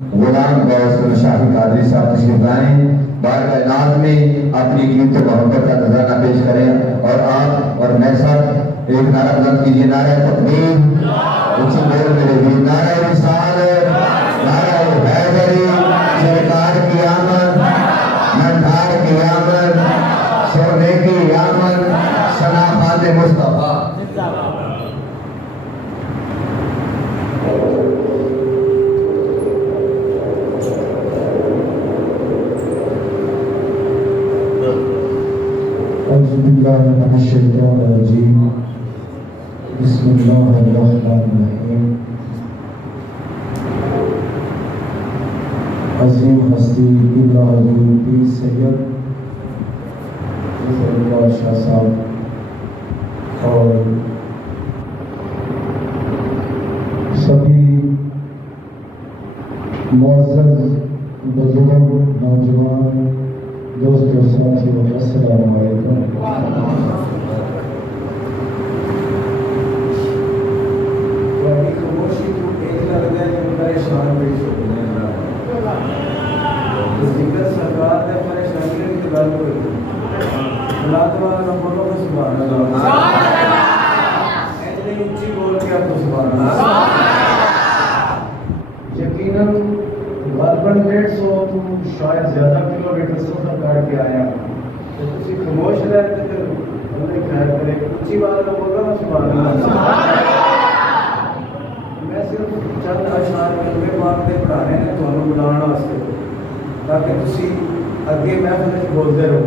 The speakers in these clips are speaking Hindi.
गुलाम गौस शाही कादरी साहब तशरीफ लाएं, बारगाह नाज़ में अपनी कीमत मोहब्बत का नजराना पेश करें और आप और मैं सब एक नारा बुलंद कीजिए, नारा तकबीर, ऊंची बोल मेरे वीर, नारा रिसाल, नारा हैदरी, सरकार की आमद, नठार की आमद, सोने की आमद, शनाख्त मुस्तफा। बिस्मिल्लाहिर्रहमानिर्रहीम। अज़ीम हस्ती किबला हज़ूर पीर सैयद शाह साहब और सभी मुअज़्ज़ज़ बुज़ुर्ग, नौजवान दोस्तों, साथियों, अस्सलामु अलैकुम। यकीनन 150 शायद ज्यादा किलोमीटर सफर करके आया तो तुसी खामोश रहते थे, अल्लाह खैर करे। ऊंची बात में बोलो ना सुभान अल्लाह। मैं सिर्फ चंद अशआर कलमे पाक दे पढ़ाने ने तुहानू बुलाने वास्ते, ताकि तुसी अगे महफिल में बोलते रहो।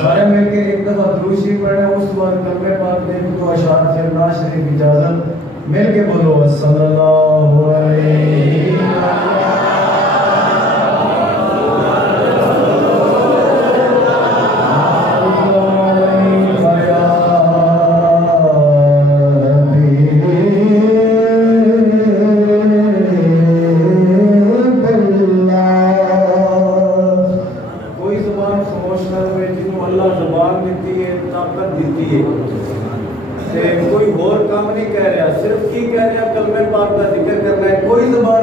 सारे मिलके एक दफा दुरूद शरीफ पढ़े, उस बाद कलमे पाक दे तो अशआर फिर नाज़ शरीफ इजाजत मिलके बोलो सल्लल्लाहु अलैहि कोई होर काम नहीं कह रहा, सिर्फ की कह रहा कलमे पाक का जिक्र करना है। कोई ज़बान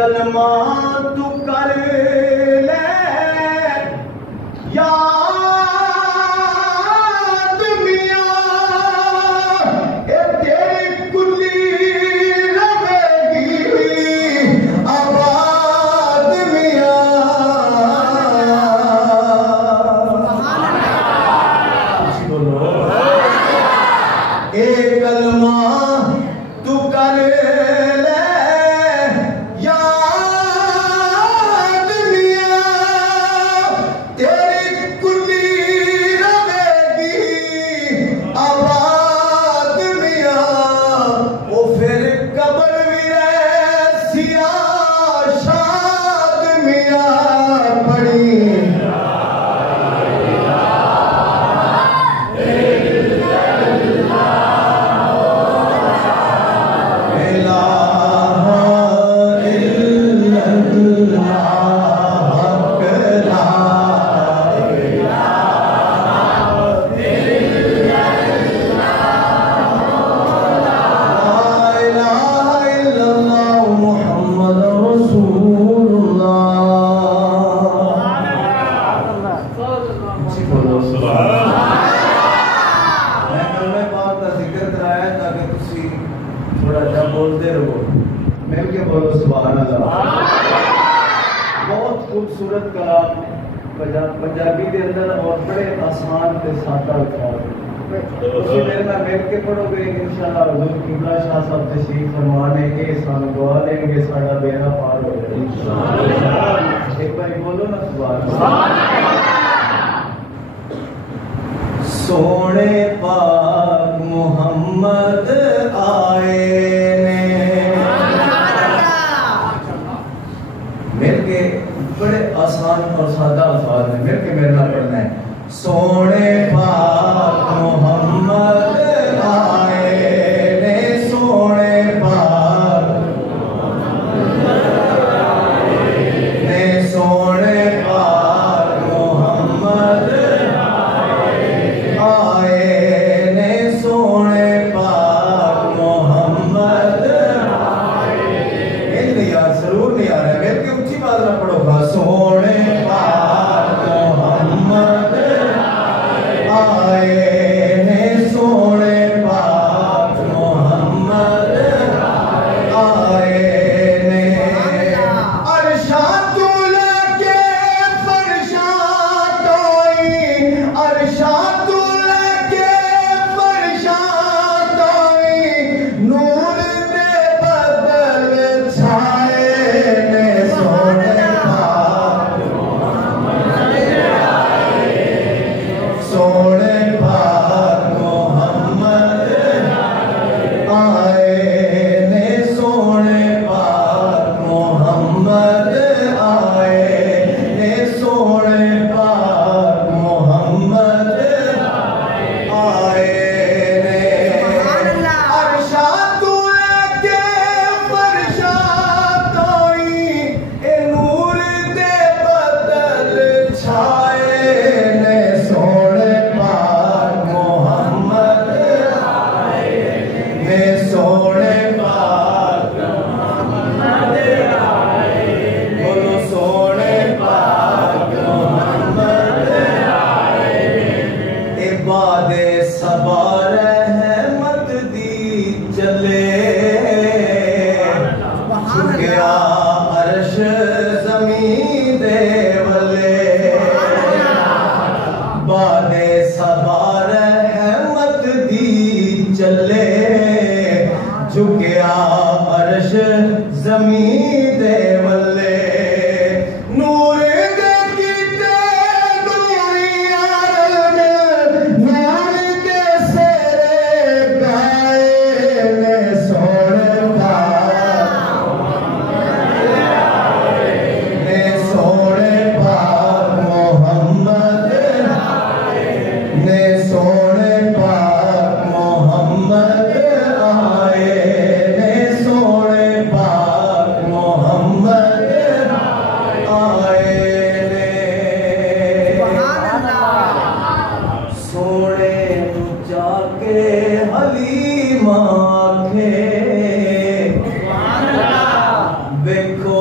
कलमा तू कर ले याद मियां, ए तेरी कुली रहेगी आबाद मियां। ए कलमा तू कर ले याद मियां, तेरी कुली रहेगी आबाद मियां। ओ फिर कब्र भी रसिया शाद मियां पड़ी। थोड़ा सा बोलते रहो, मिल के बोलो सुभान अल्लाह। बहुत खूबसूरत कलाम पंजाबी के अंदर और बड़े आसान से सादा अल्फाज। मेरे नाल मिल के पढ़ोगे इंशाअल्लाह। हुजूर किबला शाह साहब तशरीफ फरमा ने के सानू दुआ देंगे, साडा बेड़ा पार हो जाएगा इंशाअल्लाह। एक बार बोलो ना सुभान अल्लाह। सोने पाक मोहम्मद आए ने, मिलके बड़े आसान और सादा अल्फाज में मिलके मेरे नाल पढ़ना है। सोने पाक मोहम्मद आए ने, सोने पाक ने, सोने पाक मोहम्मद आए ने, सोने पाक मोहम्मद आए। यार जरूर नहीं आ रहा है, मेरे के ऊंची बात ना पढ़ोगा। सोने पाक मोहम्मद आए ने, सोने पाक मोहम्मद आए ने। अर्शा तू लेके फरशा तोई, अर्शा तू लेके फरशा तोई, नूर दे बदल छाए ने, सोने पाक सोने पाक मोहम्मद आए ने, सोने पाक मोहम्मद आए ने, सोने पाक मोहम्मद आए ने। अर्शा तू लेके फरशा तोई, ए नूर दे बदल छाए ने, सोने पाक मोहम्मद आए ने, सोने पाक मोहम्मद आए। बोलो सोने पाक मोहम्मद आए। इबादे सबा रहमत दी चले, झुकिया अर्श ज़मीन दे वले। बादे सबा रहमत दी चले, झुकिया अर्श ज़मीन दे वले। नूर दे कीते नूरियां ने, नूर दे सेरे गाए ने, सोने पाक ने, सोने पाक मोहम्मद ने, सोने पाक मोहम्मद आए ने, सोने पाक मोहम्मद आए ने। सोने तू जाके हलीमा खे, देखो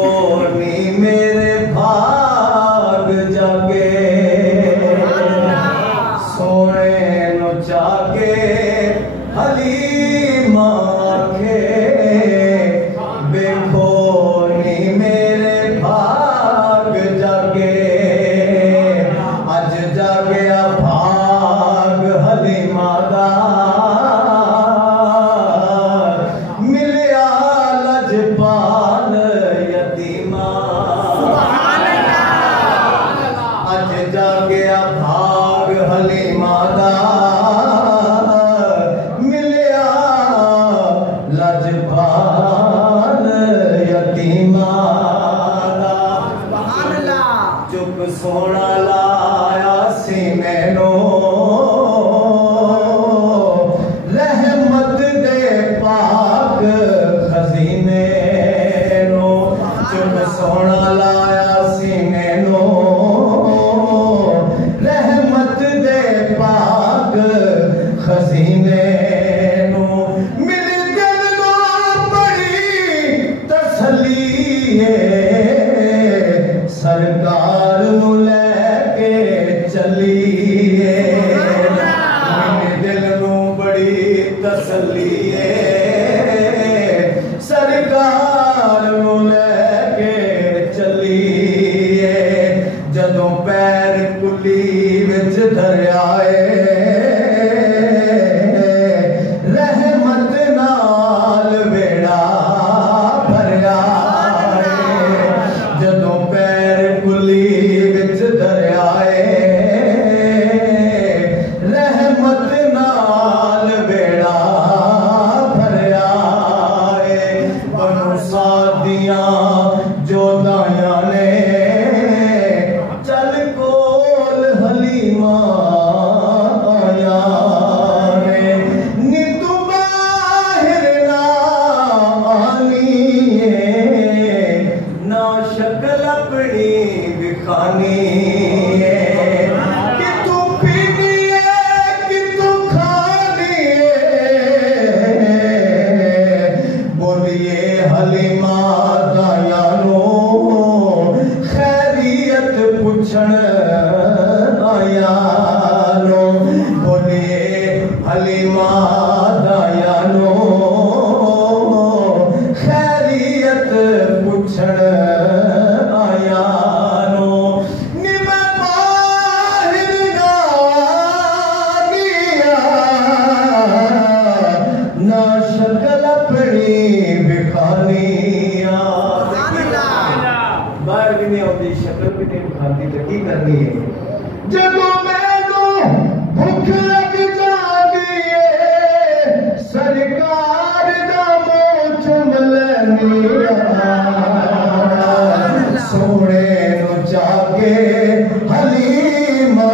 चलिए सरकार नूं लैके चलिए जदों पैर कुली विच दरियाए रहमत नाल बेड़ा भरिया जदों पैर कुली विच दरियाए रहमत नाल बेड़ा भरिया बनो सादियां जो दाया ने चल कोल हलीमा आया ने नी तू बाहर ना आनी ना शक्ल अपनी दिखानी कि तू पीनी है कि तू खानी बोलिए हलीमा दाया नो खैरियत पुछण आया नो बोलिए हलीमा दाया नो खैरियत पुछण आया नो निमे बाहर गानिया ना शक्ल अपनी बिखानिया बाहर भी नहीं आती शक्ल भी नहीं खाती तो की करनी है जदों मैनू भुख लग जाती है सरकार दा मुंह चुम लैनी सोने नू जाके हलीमा